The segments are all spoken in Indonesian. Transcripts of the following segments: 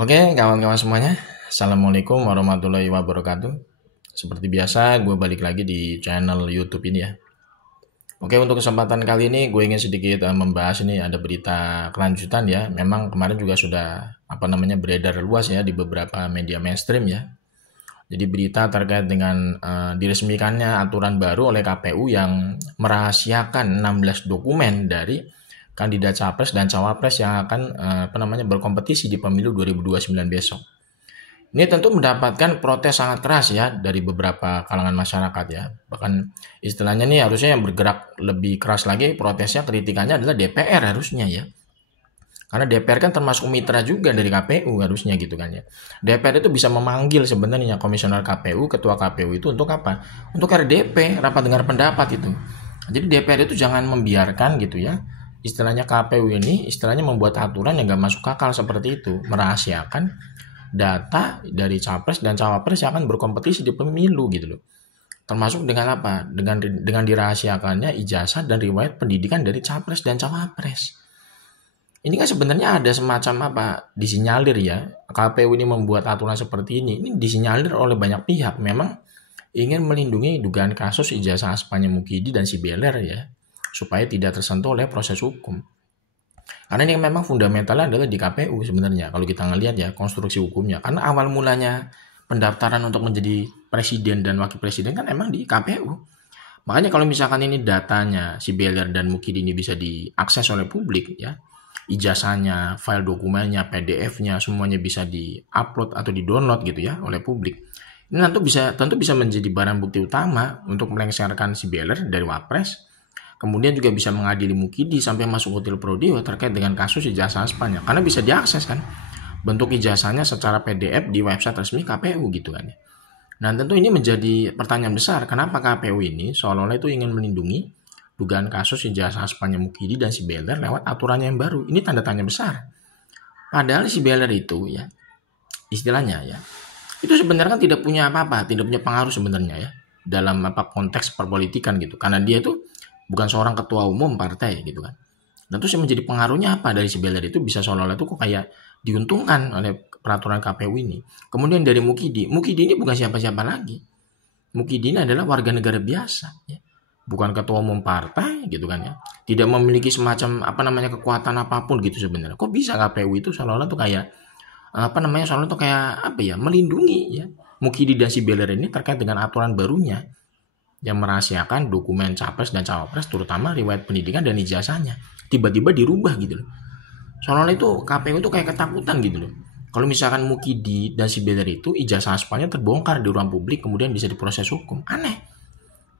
Oke, kawan-kawan semuanya. Assalamualaikum warahmatullahi wabarakatuh. Seperti biasa, gue balik lagi di channel YouTube ini ya. Oke, untuk kesempatan kali ini gue ingin sedikit membahas ini ada berita kelanjutan ya. Memang kemarin juga sudah beredar luas ya di beberapa media mainstream ya. Jadi berita terkait dengan diresmikannya aturan baru oleh KPU yang merahasiakan 16 dokumen dari kandidat capres dan cawapres yang akan berkompetisi di pemilu 2029 besok. Ini tentu mendapatkan protes sangat keras ya dari beberapa kalangan masyarakat ya. Bahkan istilahnya nih harusnya yang bergerak lebih keras lagi protesnya, kritikannya adalah DPR harusnya ya. Karena DPR kan termasuk mitra juga dari KPU harusnya gitu kan ya. DPR itu bisa memanggil sebenarnya komisioner KPU, ketua KPU itu untuk apa? Untuk RDP, rapat dengar pendapat itu. Jadi DPR itu jangan membiarkan gitu ya. Istilahnya KPU ini istilahnya membuat aturan yang gak masuk akal seperti itu. Merahasiakan data dari capres dan cawapres yang akan berkompetisi di pemilu gitu loh. Termasuk dengan apa? Dengan dirahasiakannya ijazah dan riwayat pendidikan dari capres dan cawapres. Ini kan sebenarnya ada semacam disinyalir ya. KPU ini membuat aturan seperti ini. Ini disinyalir oleh banyak pihak. Memang ingin melindungi dugaan kasus ijazah Aspanya Mukidi dan si Beler ya. Supaya tidak tersentuh oleh proses hukum. Karena ini memang fundamentalnya adalah di KPU sebenarnya. Kalau kita ngelihat ya konstruksi hukumnya. Karena awal mulanya pendaftaran untuk menjadi presiden dan wakil presiden kan emang di KPU. Makanya kalau misalkan ini datanya si Beler dan Mukidi ini bisa diakses oleh publik ya, ijazahnya, file dokumennya, PDF-nya, semuanya bisa di-upload atau di-download gitu ya oleh publik. Ini tentu bisa menjadi barang bukti utama untuk melengsarkan si Beler dari Wapres. Kemudian juga bisa mengadili Mukidi sampai masuk hotel Prodeo terkait dengan kasus ijazah Spanya. Karena bisa diakses kan bentuk ijazahnya secara PDF di website resmi KPU gitu kan ya. Nah tentu ini menjadi pertanyaan besar. Kenapa KPU ini seolah-olah itu ingin melindungi dugaan kasus ijazah Aspanya Mukidi dan si Beler lewat aturannya yang baru. Ini tanda tanya besar. Padahal si Beler itu ya, istilahnya ya, itu sebenarnya kan tidak punya apa-apa, tidak punya pengaruh sebenarnya ya dalam konteks perpolitikan gitu. Karena dia itu bukan seorang ketua umum partai gitu kan. Dan terus yang menjadi pengaruhnya apa dari si Beler itu bisa seolah-olah itu kok kayak diuntungkan oleh peraturan KPU ini. Kemudian dari Mukidi ini bukan siapa-siapa lagi. Mukidi ini adalah warga negara biasa ya. Bukan ketua umum partai gitu kan ya. Tidak memiliki semacam kekuatan apapun gitu sebenarnya. Kok bisa KPU itu seolah-olah tuh kayak seolah-olah tuh kayak melindungi ya Mukidi dan si Beler ini terkait dengan aturan barunya yang merahasiakan dokumen capres dan cawapres terutama riwayat pendidikan dan ijazahnya. Tiba-tiba dirubah gitu loh. Seolah-olah itu KPU itu kayak ketakutan gitu loh. Kalau misalkan Mukidi dan si Beler itu ijazah aspalnya terbongkar di ruang publik kemudian bisa diproses hukum. Aneh.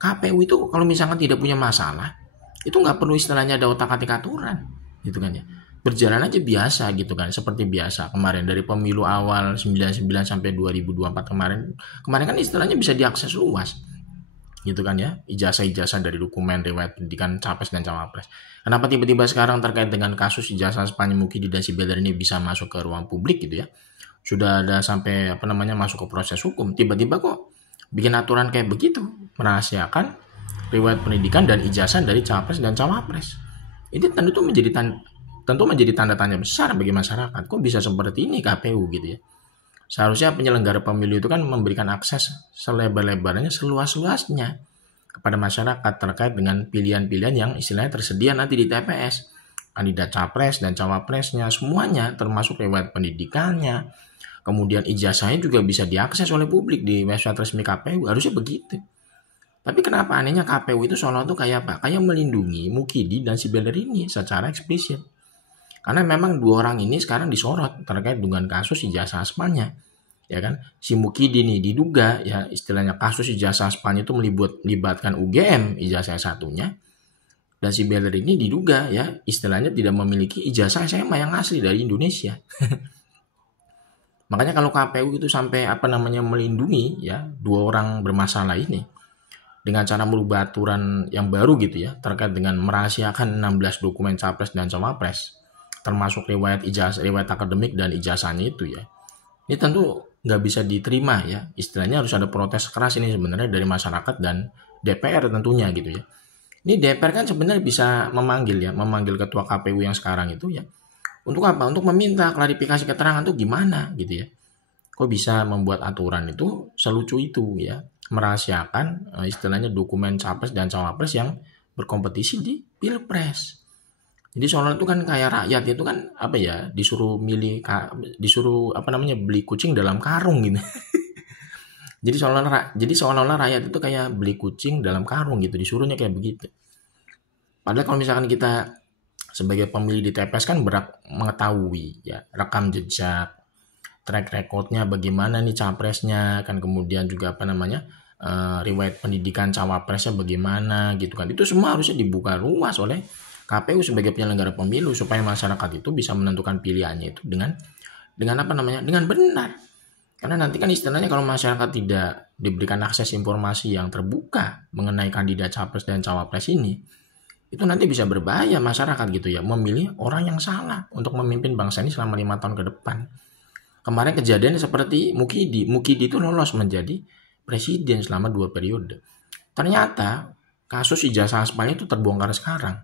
KPU itu kalau misalkan tidak punya masalah, itu nggak perlu istilahnya ada otak-atik aturan, gitu kan ya. Berjalan aja biasa gitu kan, seperti biasa kemarin dari pemilu awal 99 sampai 2024 kemarin. Kemarin kan istilahnya bisa diakses luas, gitu kan ya, ijazah-ijazah dari dokumen riwayat pendidikan capres dan cawapres. Kenapa tiba-tiba sekarang terkait dengan kasus ijazah Spanyol Mukidi dan si Beler ini bisa masuk ke ruang publik gitu ya? Sudah ada sampai masuk ke proses hukum, tiba-tiba kok bikin aturan kayak begitu, merahasiakan riwayat pendidikan dan ijazah dari capres dan cawapres. Ini tentu menjadi tanda tanya besar bagi masyarakat. Kok bisa seperti ini KPU gitu ya? Seharusnya penyelenggara pemilu itu kan memberikan akses selebar-lebarnya, seluas-luasnya kepada masyarakat terkait dengan pilihan-pilihan yang istilahnya tersedia nanti di TPS. Kandidat capres dan cawapresnya semuanya termasuk riwayat pendidikannya, kemudian ijazahnya juga bisa diakses oleh publik di website resmi KPU. Harusnya begitu. Tapi kenapa anehnya KPU itu seolah itu kayak apa? Kayak melindungi Mukidi dan si Beler ini secara eksplisit. Karena memang dua orang ini sekarang disorot terkait dengan kasus ijazah aspanya. Ya kan? Si Mukidi ini diduga ya istilahnya kasus ijazah aspanya itu melibatkan UGM ijazah satunya. Dan si Beler ini diduga ya istilahnya tidak memiliki ijazah SMA yang asli dari Indonesia. Makanya kalau KPU itu sampai melindungi ya dua orang bermasalah ini dengan cara merubah aturan yang baru gitu ya terkait dengan merahasiakan 16 dokumen capres dan cawapres termasuk riwayat akademik dan ijazahnya itu ya. Ini tentu nggak bisa diterima ya. Istilahnya harus ada protes keras ini sebenarnya dari masyarakat dan DPR tentunya gitu ya. Ini DPR kan sebenarnya bisa memanggil ketua KPU yang sekarang itu ya Untuk apa? Untuk meminta klarifikasi keterangan tuh gimana gitu ya. Kok bisa membuat aturan itu selucu itu ya, merahasiakan istilahnya dokumen capres dan cawapres yang berkompetisi di pilpres. Jadi soalnya itu kan kayak rakyat itu kan apa ya, disuruh milih, disuruh apa namanya, beli kucing dalam karung gitu. Jadi seolah-olah rakyat itu kayak beli kucing dalam karung gitu, disuruhnya kayak begitu. Padahal kalau misalkan kita sebagai pemilih di TPS kan berhak mengetahui ya rekam jejak, track recordnya bagaimana nih capresnya kan, kemudian juga apa namanya, riwayat pendidikan cawapresnya bagaimana gitu kan. Itu semua harusnya dibuka luas oleh KPU sebagai penyelenggara pemilu supaya masyarakat itu bisa menentukan pilihannya itu dengan apa namanya, dengan benar. Karena nanti kan istilahnya kalau masyarakat tidak diberikan akses informasi yang terbuka mengenai kandidat capres dan cawapres ini, itu nanti bisa berbahaya masyarakat gitu ya, memilih orang yang salah untuk memimpin bangsa ini selama 5 tahun ke depan. Kemarin kejadian seperti Mukidi. Mukidi itu lolos menjadi presiden selama 2 periode. Ternyata kasus ijazah aspal itu terbongkar sekarang.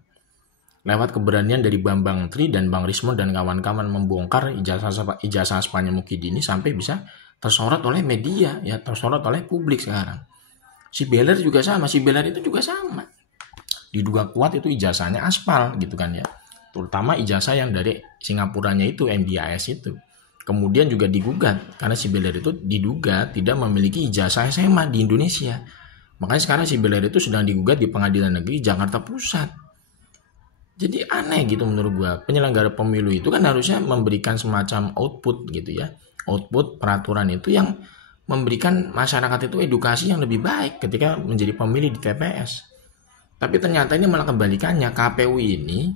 Lewat keberanian dari Bambang Tri dan Bang Rismo dan kawan-kawan membongkar ijazah aspalnya Mukidi ini sampai bisa tersorot oleh media ya, tersorot oleh publik sekarang. Si Beler juga sama, si Beler itu juga sama. Diduga kuat itu ijazahnya aspal gitu kan ya. Terutama ijazah yang dari Singapuranya itu, MDIS itu. Kemudian juga digugat karena si Beler itu diduga tidak memiliki ijazah SMA di Indonesia. Makanya sekarang si Beler itu sedang digugat di Pengadilan Negeri Jakarta Pusat. Jadi aneh gitu menurut gua. Penyelenggara pemilu itu kan harusnya memberikan semacam output gitu ya. Output peraturan itu yang memberikan masyarakat itu edukasi yang lebih baik ketika menjadi pemilih di TPS. Tapi ternyata ini malah kebalikannya. KPU ini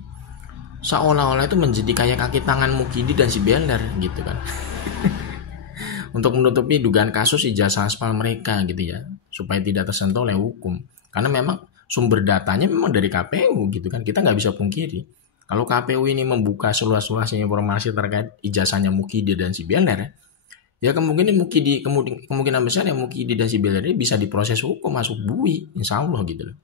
seolah-olah itu menjadi kayak kaki tangan Mukidi dan si Beler gitu kan. Untuk menutupi dugaan kasus ijazah aspal mereka gitu ya, supaya tidak tersentuh oleh hukum. Karena memang sumber datanya memang dari KPU gitu kan, kita nggak bisa pungkiri. Kalau KPU ini membuka seluas-luasnya informasi terkait ijazahnya Mukidi dan si Beler, ya kemungkinan besar ya Mukidi dan si Beler ini bisa diproses hukum, masuk bui, insya Allah gitu loh.